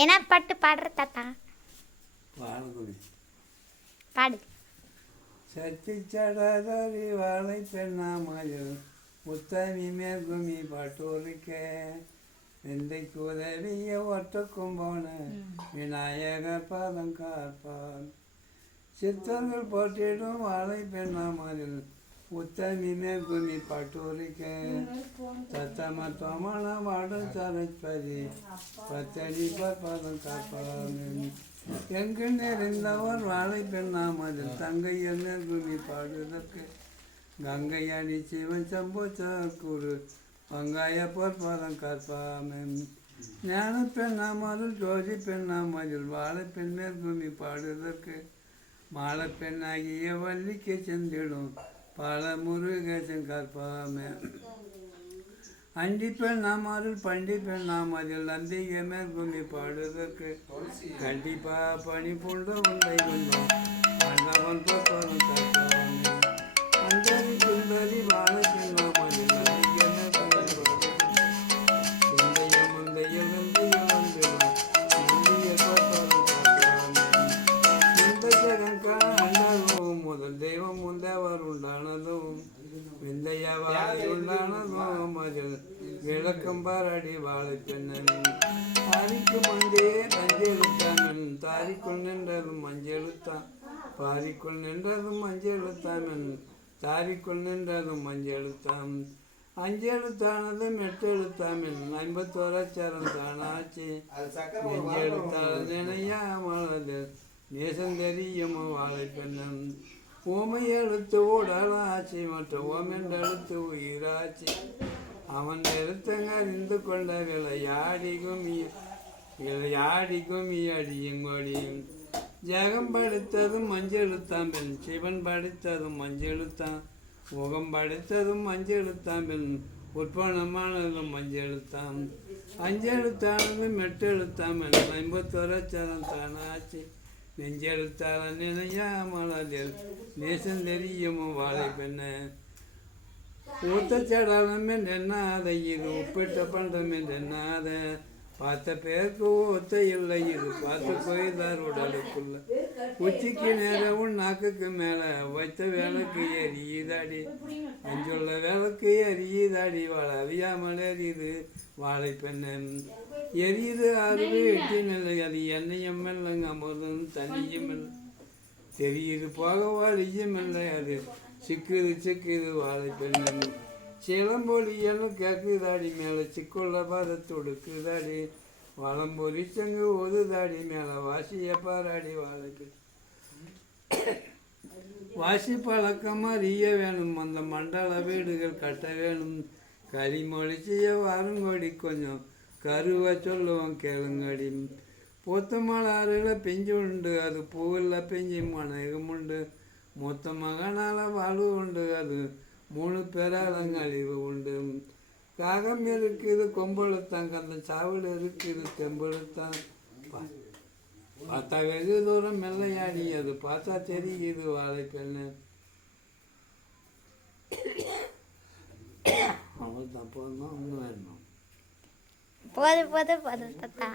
என்ன பாட்டு பாடுற தாத்தா? பாடுகுடி பாடு. சத்தி சடாதாரி வாழை பெண்ணாமயில் முத்தமி மேற்குமி பாட்டோருக்க எந்தைக்கு உதவிய ஒட்டக்கும் போன விநாயகர் பாதம் காப்பான். சித்தர்கள் போட்டிடும் வாழை பெண்ணாமயில் உத்தமி மேற்குமி பாட்டோருக்க சத்தம தோமண வாடும் சரஸ்வதி பத்தடி பாதம் காப்பான். எங்கு நிறைந்தவர் வாழை பெண்ணாமதில் தங்கை என்ன குமி பாடுதற்கு கங்கை அணி சிவன் சம்போச்சூரு பங்காய பொற்பதம் கற்பாமன். ஞான பெண்ணாமதில் ஜோதி பெண்ணாமதில் வாழை பெண்ணேர் குமி பாடுதற்கு மாலை பெண்ணாகிய வள்ளிக்கு செந்திடும் பல முருகேசன் கற்பாமன். அண்டி பெண்ணாமதில் பண்டி பெண்ணாமதில் அந்திக மேற்குமி பாடுதற்கு கண்டிப்பா பனி புண்ட உண்டை கொண்டோம் மன்னவன் பொற்பதம் கற்பாமே. அஞ்சலி சுந்தரி வாழை பெண்ணாமதில் அந்திக மேற்குமி முந்தைய முந்தைய வெந்தைய வந்திடும் முந்தைய பொற்பதம் கற்பாமே. இந்த ஜெகன்கா அண்டதும் முதல் தெய்வம் முந்தவர் உண்டானதும் விந்தைய வாழை உண்டானதும் அதில் விளக்கம் பாராடி வாழை பெண்ணன். தாரிக்கு முந்தே தஞ்செழுத்தாமன் தாரிக்குள் நின்றதும் மஞ்செழுத்தான் பாரிக்குள் நின்றதும் மஞ்செழுத்தாமன் தாரிக்குள் நின்றதும் மஞ்செழுத்தான். அஞ்செழுத்தானது மெட்டெழுத்தாமன் 51 அச்சரம் தானாச்சு நெஞ்செழுத்தாளர் நினையாமலது நேசம் தெரியும் வாழை பெண்ணன். ஓமை எழுத்து உடலாச்சு மற்ற ஓமென்றெழுத்து உயிராச்சு அவன் எழுத்தங்க அறிந்து கொண்ட விளையாடி குமி அடியுங்கொடியும். ஜெகம் படைத்ததும் மஞ்செழுத்தான் பெண் சிவன் படைத்ததும் மஞ்செழுத்தான் முகம் படைத்ததும் மஞ்செழுத்தான் பெண் உற்பனமானதும் மஞ்செழுத்தான். அஞ்செழுத்தானது மெட்டெழுத்தான் பெண் 51 அச்சரம் தானாச்சு நெஞ்செழுத்தாள நினையாமலில் நேசம் தெரியும் வாழை பெண்ண. ஊத்தச்சடாலம் என்றென்னாத இது உப்பிட்ட பண்டம் என்றென்னாத பார்த்த பேருக்கு ஒத்த இல்லை இது பார்த்து போய்தார் உடலுக்குள்ள உச்சிக்கு நேர உன் நாக்குக்கு மேலே வைத்த வேலைக்கு எரியுதாடி அஞ்சுள்ள வேலைக்கு எரியுதாடி வாழ அறியாமல் எரியுது வாழை பெண்ணன். எரியுது அருவி எட்டின் இல்லை அது எண்ணெயும் இல்லைங்க அமுதும் தண்ணியும் இல்லை தெரியுது போக வாழியும் இல்லை அது சிக்குது வாழை பெண்ணன். சிலம்பொலி எல்லாம் கேட்குதாடி மேலே சிக்குள்ள பாதத்தொடுக்குதாடி வளம்பொலி செங்கு ஒதுதாடி மேலே வாசிய பாராடி வாழை பெண். வாசி பழக்கம் அறிய வேணும் அந்த மண்டல வீடுகள் கட்ட வேணும் கரிமொழி செய்ய வாருங்கொடி கொஞ்சம் கருவை சொல்லுவோம் கேளுங்கடி. பொத்த மலாறில் பெஞ்சு உண்டு அது பூவில் பெஞ்சி மனகம் உண்டு மொத்த மகனால வாழ்வு உண்டு அது 3 பேராலங்க அழிவு உண்டு. காகம் இருக்குது கொம்பெழுத்தான் கந்த சாவல் இருக்குது தெம்பெழுத்தான் பார்த்தா வெகு தூரம் மெல்லையாடி அது பார்த்தா தெரியுது வாழை பெண்ணு. அவள் தான் போதும் ஒன்று வேணும் போது தாத்தா.